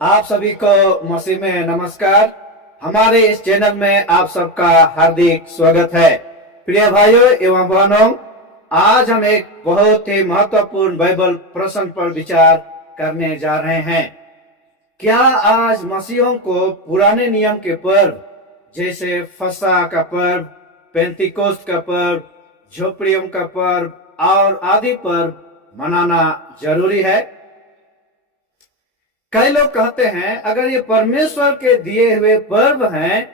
आप सभी को मसीह में नमस्कार। हमारे इस चैनल में आप सबका हार्दिक स्वागत है। प्रिय भाइयों एवं बहनों, आज हम एक बहुत ही महत्वपूर्ण बाइबल प्रसंग पर विचार करने जा रहे हैं। क्या आज मसीहों को पुराने नियम के पर्व जैसे फसह का पर्व, पेंतिकोस्त का पर्व, झोपड़ियों का पर्व और आदि पर्व मनाना जरूरी है? कई लोग कहते हैं अगर ये परमेश्वर के दिए हुए पर्व हैं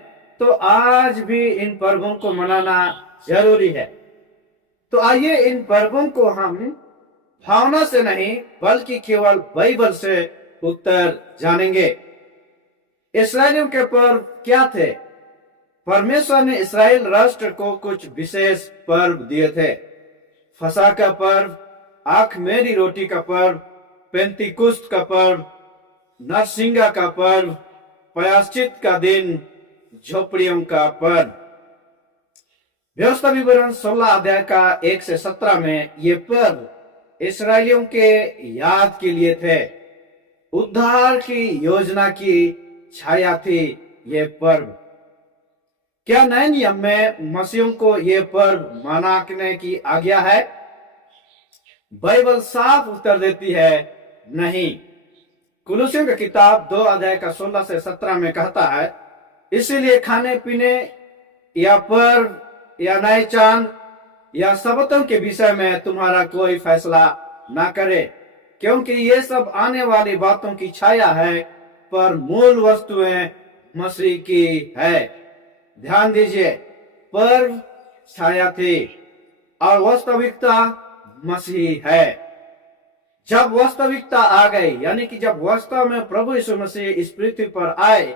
तो आज भी इन पर्वों को मनाना जरूरी है। तो आइए इन पर्वों को हम भावना से नहीं बल्कि केवल बाइबल से उत्तर जानेंगे। इस्राएलियों के पर्व क्या थे? परमेश्वर ने इस्राएल राष्ट्र को कुछ विशेष पर्व दिए थे। फसह का पर्व, आँख मेरी रोटी का पर्व, पेंतिकुस्त का पर्व, नरसिंगा का पर्व, प्रायश्चित का दिन, झोपड़ियों का पर्व। व्यवस्था विवरण 16 अध्याय का 1 से 17 में ये पर्व इस्राएलियों के याद के लिए थे। उद्धार की योजना की छाया थी ये पर्व। क्या नए नियम में मसीहों को ये पर्व मनाने की आज्ञा है? बाइबल साफ उत्तर देती है, नहीं। कुलुसियों की किताब 2 अध्याय का 16 से 17 में कहता है, इसीलिए खाने पीने या पर्व या नए चांद या सबतों के विषय में तुम्हारा कोई फैसला ना करे, क्योंकि ये सब आने वाली बातों की छाया है, पर मूल वस्तुएं मसीह की है। ध्यान दीजिए, पर्व छाया थी और वास्तविकता मसीह है। जब वास्तविकता आ गई, यानी कि जब वास्तव में प्रभु यीशु मसीह इस पृथ्वी पर आए,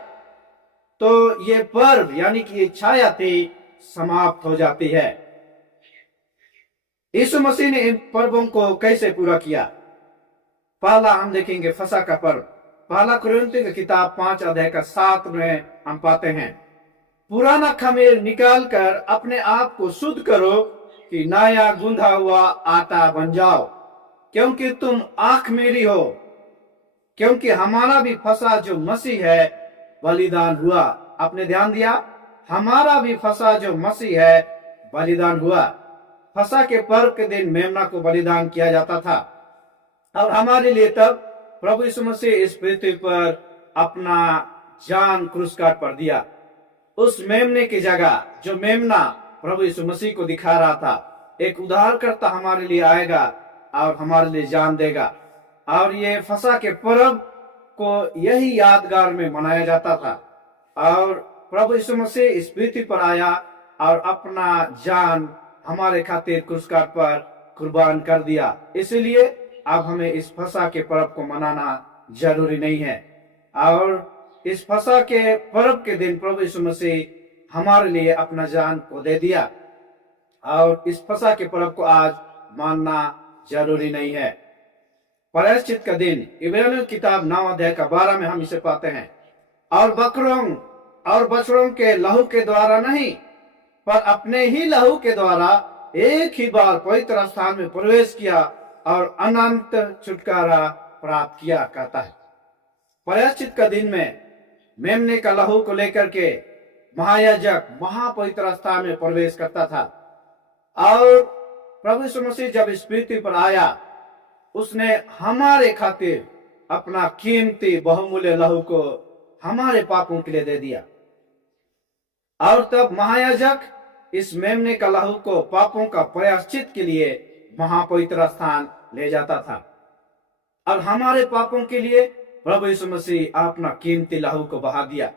तो ये पर्व यानी कि ये छाया थी समाप्त हो जाती है। यीशु मसीह ने इन पर्वों को कैसे पूरा किया? पहला हम देखेंगे फसह का पर्व। पहला कुरिन्थियों की किताब 5 अध्याय का 7 में हम पाते हैं, पुराना खमीर निकाल कर अपने आप को शुद्ध करो कि नया गूंधा हुआ आटा बन जाओ, क्योंकि तुम आंख मेरी हो। क्योंकि हमारा भी फसह जो मसीह है बलिदान हुआ। आपने ध्यान दिया, हमारा भी फसह जो मसीह है बलिदान हुआ। फसह के पर्व के दिन मेमना को बलिदान किया जाता था और हमारे लिए तब प्रभु यीशु मसीह इस पृथ्वी पर अपना जान क्रूस काट पर दिया। उस मेमने की जगह जो मेमना प्रभु यीशु मसीह को दिखा रहा था, एक उद्धारकर्ता हमारे लिए आएगा और हमारे लिए जान देगा। और ये फसह के पर्व को यही यादगार में मनाया जाता था। और प्रभु यीशु मसीह इस पृथ्वी पर आया और अपना जान हमारे खातिर क्रूस काट पर कुर्बान कर दिया। इसलिए अब हमें इस फसह के पर्व को मनाना जरूरी नहीं है। और इस फसह के पर्व के दिन प्रभु यीशु मसीह हमारे लिए अपना जान को दे दिया और इस फसह के पर्व को आज मानना जरूरी नहीं है। प्रायश्चित का दिन, इब्रानियों की किताब 9 अध्याय का 12 में हम इसे पाते हैं, और बकरों और बछड़ों के लहू के द्वारा नहीं, पर अपने ही लहू के द्वारा एक ही बार पवित्र स्थान में प्रवेश किया और अनंत छुटकारा प्राप्त किया, कहता है। प्रायश्चित का दिन में मेमने का लहू को लेकर के महायाजक महापवित्र स्थान में प्रवेश करता था। और प्रभु यीशु मसीह जब इस पृथ्वी पर आया, उसने हमारे खातिर अपना कीमती बहुमूल्य लहू को हमारे पापों के लिए दे दिया। और तब महायाजक इस मेमने का लहू को पापों का प्रायश्चित के लिए महापवित्र स्थान ले जाता था और हमारे पापों के लिए प्रभु यीशु मसीह अपना कीमती लहू को बहा दिया।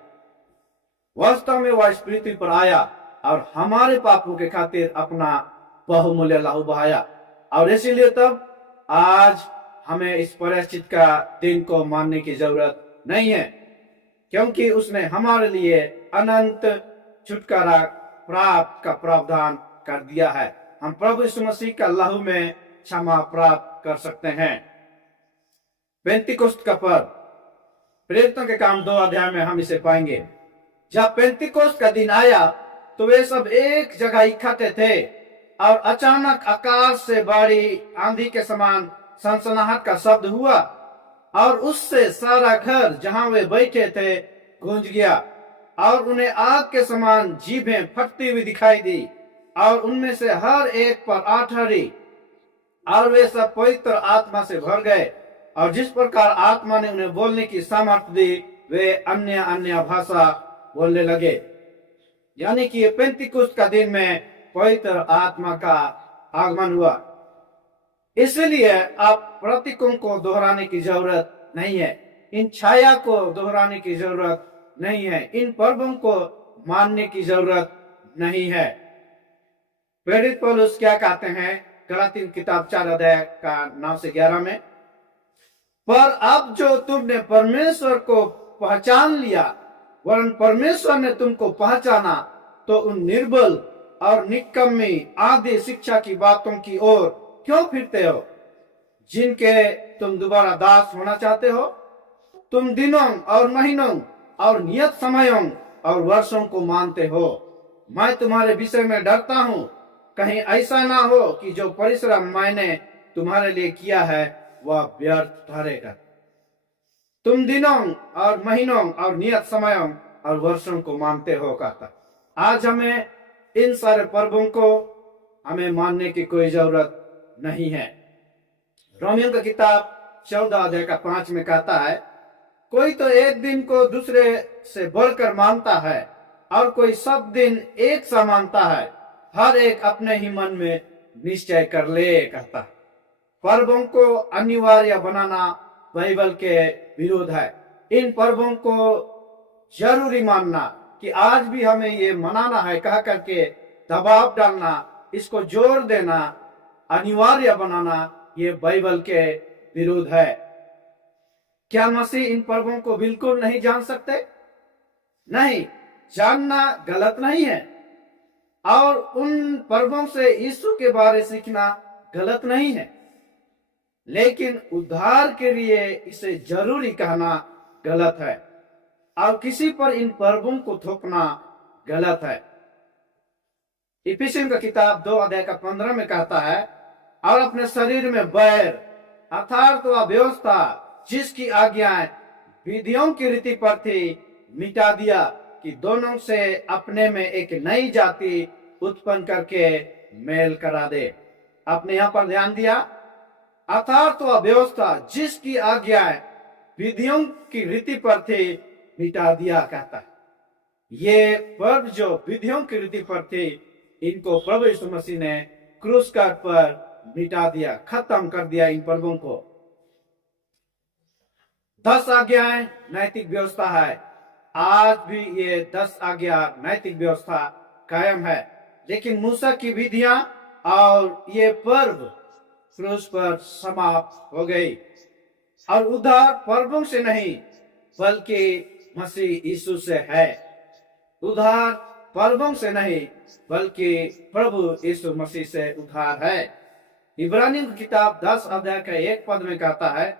वास्तव में वह इस पृथ्वी पर आया और हमारे पापों के खातिर अपना बहुमूल्य लहू बहाया। और इसीलिए तब आज हमें इस प्रायश्चित का दिन को मानने की जरूरत नहीं है, क्योंकि उसने हमारे लिए अनंत छुटकारा प्राप्त का प्रावधान कर दिया है। हम प्रभु यीशु मसीह का लहू में क्षमा प्राप्त कर सकते हैं। पेंतिकोस्त का पर्व, प्रेरितों के काम 2 अध्याय में हम इसे पाएंगे। जब पेंतिकोस्त का दिन आया तो वे सब एक जगह इकट्ठे थे और अचानक आकाश से बड़ी आंधी के समान सनसनाहट का शब्द हुआ और उससे सारा घर जहां वे बैठे थे गूंज गया, और उन्हें आग के समान जीभें फटती हुई दिखाई दी, और उनमें से हर एक पर आ ठहरी, और वे सब पवित्र आत्मा से भर गए, और जिस प्रकार आत्मा ने उन्हें बोलने की सामर्थ्य दी, वे अन्य अन्य भाषा बोलने लगे। यानी कि ये पेंतिकुस्त का दिन में पवित्र आत्मा का आगमन हुआ। इसलिए आप प्रतीकों को दोहराने की जरूरत नहीं है, इन छाया को दोहराने की जरूरत नहीं है, इन पर्वों को मानने की जरूरत नहीं है। प्रेरित पौलुस क्या कहते हैं गलाती किताब 4 अध्याय का 9 से 11 में, पर अब जो तुमने परमेश्वर को पहचान लिया, वरन परमेश्वर ने तुमको पहचाना, तो उन निर्बल और निकम्मी आदि शिक्षा की बातों की ओर क्यों फिरते हो, जिनके तुम दोबारा दास होना चाहते हो? तुम दिनों और महीनों और नियत समयों और वर्षों को मानते हो। मैं तुम्हारे विषय में डरता हूं, कहीं ऐसा ना हो कि जो परिश्रम मैंने तुम्हारे लिए किया है वह व्यर्थ ठहरेगा। तुम दिनों और महीनों और नियत समयों और वर्षों को मानते हो कहता। आज हमें इन सारे पर्वों को हमें मानने की कोई जरूरत नहीं है। रोमियों का किताब 14 अध्याय का 5 में कहता है, कोई तो एक दिन को दूसरे से बढ़कर मानता है, और कोई सब दिन एक सा मानता है। हर एक अपने ही मन में निश्चय कर ले कहता। पर्वों को अनिवार्य बनाना बाइबल के विरोध है। इन पर्वों को जरूरी मानना कि आज भी हमें ये मनाना है कह करके दबाव डालना, इसको जोर देना, अनिवार्य बनाना, ये बाइबल के विरोध है। क्या मसीह इन पर्वों को बिल्कुल नहीं जान सकते? नहीं, जानना गलत नहीं है, और उन पर्वों से यीशु के बारे सीखना गलत नहीं है, लेकिन उद्धार के लिए इसे जरूरी कहना गलत है, और किसी पर इन पर्वों को थोपना गलत है। इफिसियों का किताब 2 अध्याय का 15 में कहता है, और अपने शरीर में बैर अर्थात वह व्यवस्था जिसकी आज्ञाएं विधियों की रीति पर थी मिटा दिया, कि दोनों से अपने में एक नई जाति उत्पन्न करके मेल करा दे। आपने यहाँ पर ध्यान दिया, अर्थात वह व्यवस्था जिसकी आज्ञाएं विधियों की रीति पर थी मिटा दिया कहता है। ये पर्व जो विधियों की रीति पर थे, इनको प्रभु यीशु मसीह ने क्रूस काट पर मिटा दिया, खत्म कर दिया इन पर्वों को। 10 आज्ञाएं नैतिक व्यवस्था है। आज भी ये 10 आज्ञा नैतिक व्यवस्था कायम है, लेकिन मूसा की विधियां और ये पर्व क्रूस पर समाप्त हो गई। और उद्धार पर्वों से नहीं बल्कि मसीह यीशु से है। उद्धार पर्वों से नहीं बल्कि प्रभु यीशु मसीह से उद्धार है। इब्रानियों की किताब 10 अध्याय का 1 पद में कहता है,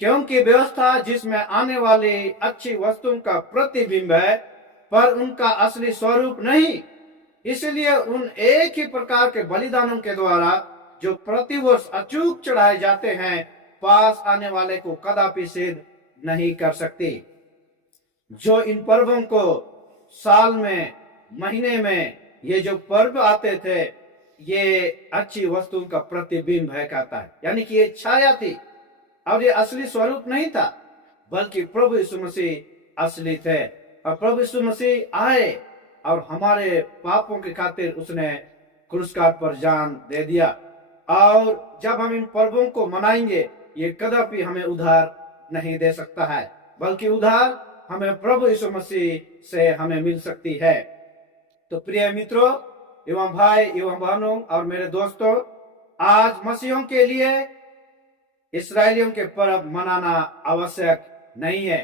क्योंकि व्यवस्था जिसमें आने वाली अच्छी वस्तुओं का प्रतिबिंब है, पर उनका असली स्वरूप नहीं, इसलिए उन एक ही प्रकार के बलिदानों के द्वारा जो प्रतिवर्ष अचूक चढ़ाए जाते हैं, पास आने वाले को कदापि सिद्ध नहीं कर सकती। जो इन पर्वों को साल में, महीने में ये जो पर्व आते थे, ये अच्छी वस्तुओं का प्रतिबिंब है कहता है। यानी कि ये छाया थी और ये असली स्वरूप नहीं था, बल्कि प्रभु यीशु मसीह असली थे। और प्रभु यीशु मसीह आए और हमारे पापों के खातिर उसने क्रूस काट पर जान दे दिया। और जब हम इन पर्वों को मनाएंगे, ये कदापि हमें उद्धार नहीं दे सकता है, बल्कि उद्धार हमें प्रभु यीशु मसीह से हमें मिल सकती है। तो प्रिय मित्रों एवं भाई एवं बहनों और मेरे दोस्तों, आज मसीहों के लिए इस्राएलियों के पर्व मनाना आवश्यक नहीं है।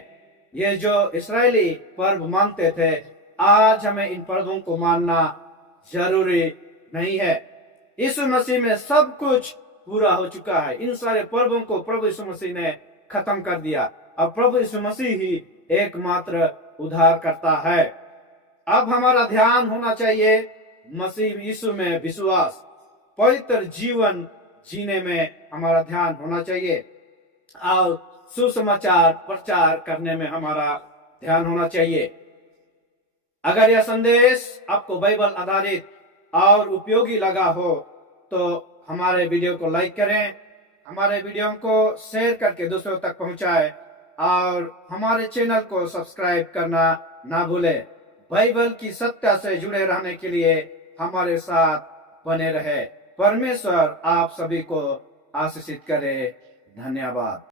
ये जो इस्राएली पर्व मानते थे, आज हमें इन पर्वों को मानना जरूरी नहीं है। यीशु मसीह में सब कुछ पूरा हो चुका है। इन सारे पर्वों को प्रभु यीशु मसीह ने खत्म कर दिया। अब प्रभु यीशु मसीह ही एकमात्र उद्धार करता है। अब हमारा ध्यान होना चाहिए मसीह यीशु में विश्वास, पवित्र जीवन जीने में हमारा ध्यान होना चाहिए। और सुसमाचार प्रचार करने में हमारा ध्यान होना चाहिए। अगर यह संदेश आपको बाइबल आधारित और उपयोगी लगा हो तो हमारे वीडियो को लाइक करें, हमारे वीडियो को शेयर करके दूसरों तक पहुंचाएं और हमारे चैनल को सब्सक्राइब करना ना भूलें। बाइबल की सत्य से जुड़े रहने के लिए हमारे साथ बने रहे। परमेश्वर आप सभी को आशीषित करे। धन्यवाद।